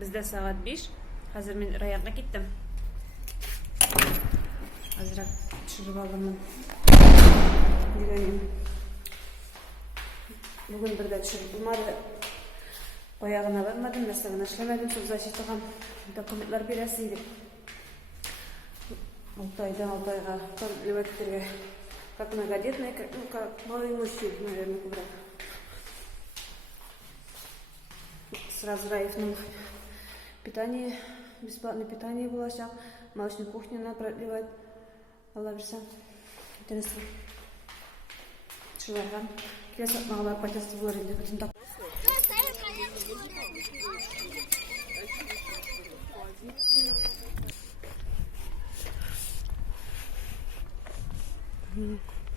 Bizde saat 5. Hazır men Rayonga gittim. Azırak çıkıp aldım. Bugün bir de çıkıp bulmadı. Oyağına varmadım, mesela işlemedim. Söz açıkçam dokumentler bilesin dip. 6 aydan 6 ayga львектерге как многодетная, как малый мужчина, наверное, кубра. Сразу Раевному питание, бесплатное питание было сейчас. Молочную кухню надо продлевать. Алла берсен. Интересно. Шуларган. Келесі мағалар патасты болар енді бүтін тап.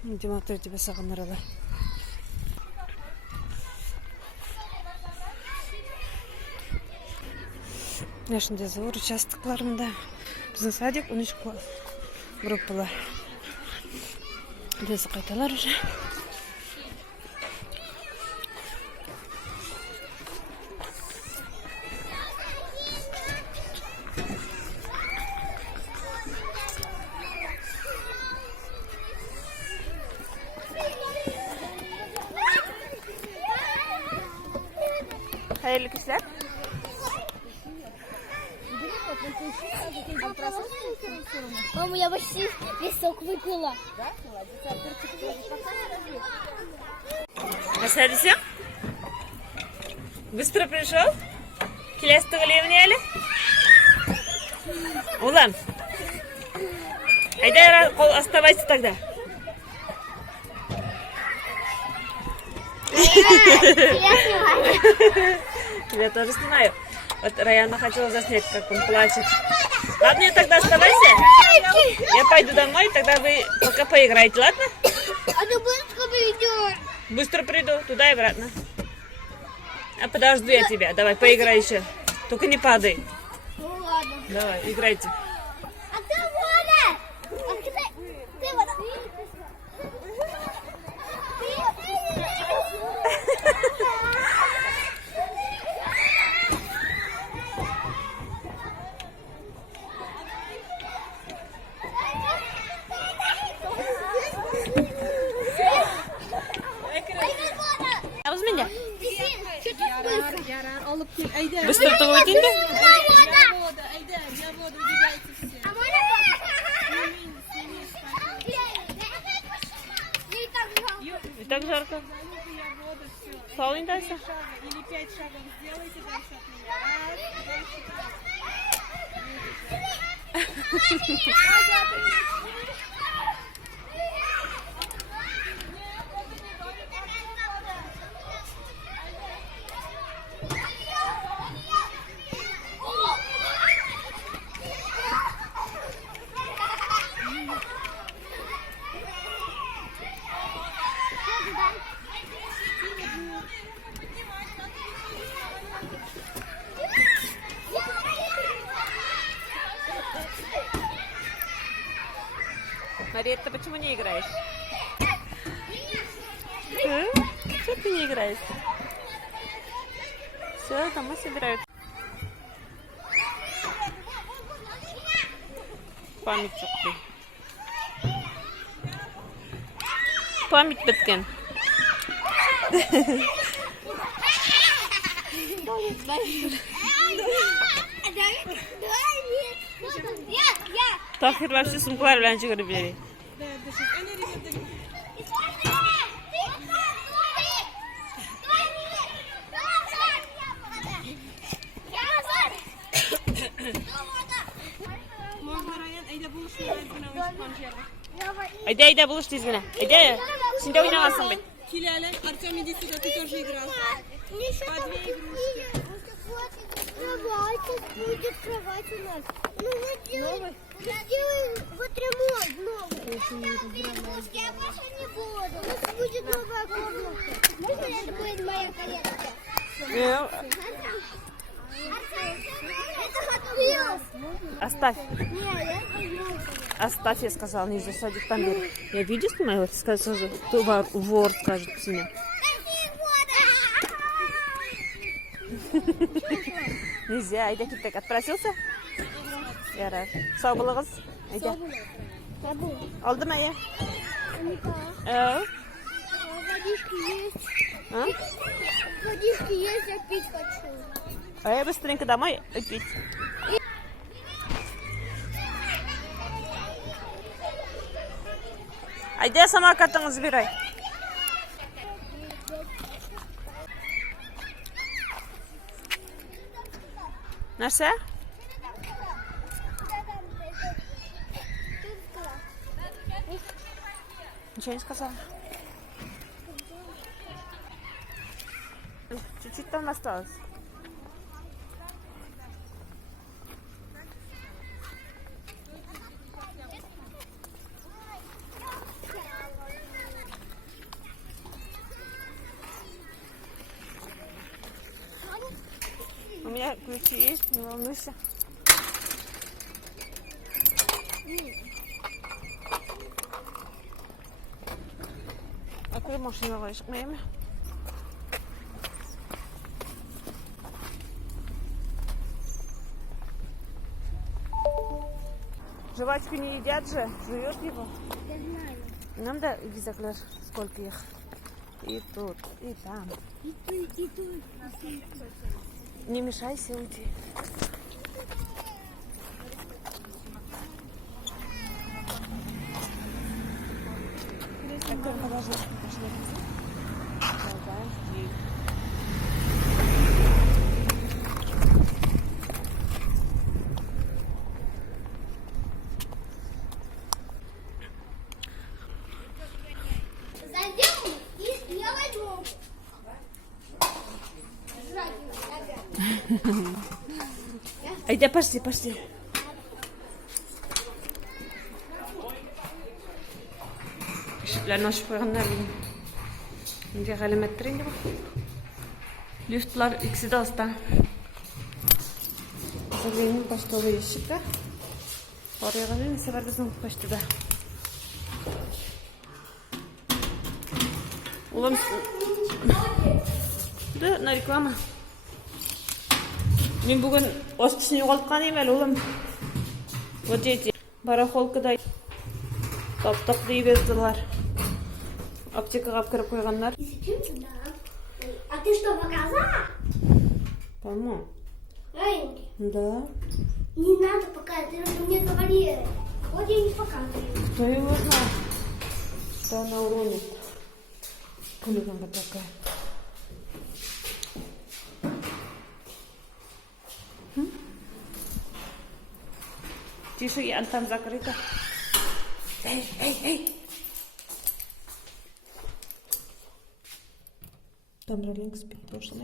Дематор тебе сағынар алай. Нашында зор участокларында. Біздің садик 13 группалар. Десі қайталар уже. Hayırlı kuşlar. Мама, я почти весь сок выпила. Nasıl Быстро пришел? Келестігі левіне әлі? Улан. Айда оставайся тогда. Я тоже снимаю. Вот Раяна хотела заснять, как он плачет. Ладно, тогда оставайся. Я пойду домой, тогда вы пока поиграете, ладно? А ты быстро придешь. Быстро приду, туда и обратно. А подожду я тебя. Давай, поиграй еще. Только не падай. Ну ладно. Давай, играйте. А ты вода. А ты вода. Быстро ты выйдешь? Не так жарко. Солнце дальше. Или 5 шагов сделайте дальше от меня. Мария, ты почему не играешь? Что ты не играешь? Все, домой собираются. Память чокты. Память біткен. Tahir вообще сумкалар белән чыгарып йөри. Айда булыш тиз генә. Айда, син дә уйнамассың бит. Киләле, Артем, иди сюда, ты тоже играл. По 2 игрушки. Давайте будет кровать у нас. Ну, мы сделаем вот ремонт новый. Игрушки я больше не буду. У нас будет новая комната. Можно это будет моя коллекция? Это готовилось. Оставь. Не, я боюсь. Оставь, я сказал, не засадить там. Я видео снимаю, вот сказал, что вор скажет мне. Нельзя, айда кеттік. Отпросился? Ярар. Сау болыңыз. Айда. Забыл. Алды ма, я? Водички есть. А? Водички есть, я пить хочу. А я быстренько домой и пить. Айда самокатыңызды забирай. Нәрсе? Ничего не сказала. Чуть-чуть там осталось. У меня ключи есть, не волнуйся. А ты машину шықмаймы? Жвачку не едят же, жует его. Я знаю. Нам да визаклер, сколько их. И тут, и там. И тут, и тут. Не мешайся уйти. Так, только положи. Пошли. Подожди. Зайдем и я возьму. Жрать опять. Айда, пошли, пошли. Ишекләрне ачып куйганнар. Инде галәмәттер инде бу. Лифтлар икесе дә аста. Сәлемнең почтовый ящикта. Арыганы нисә бар безнең почтада. Улым. Да, на реклама. Мен бүгін оскісін жоғалтқан емел, улым. Вот эти барахолкада таптық дей берділер. Аптекаға кіріп қойғандар. А ты что, показала? Кому? Раинки. Да. Не надо показывать, ты же мне говорила. Вот я не показываю. Кто его знает? Что она уронит? Хулиганка такая. Тише, я там закрыта. Эй, эй, эй! Там ролинг спит, потому что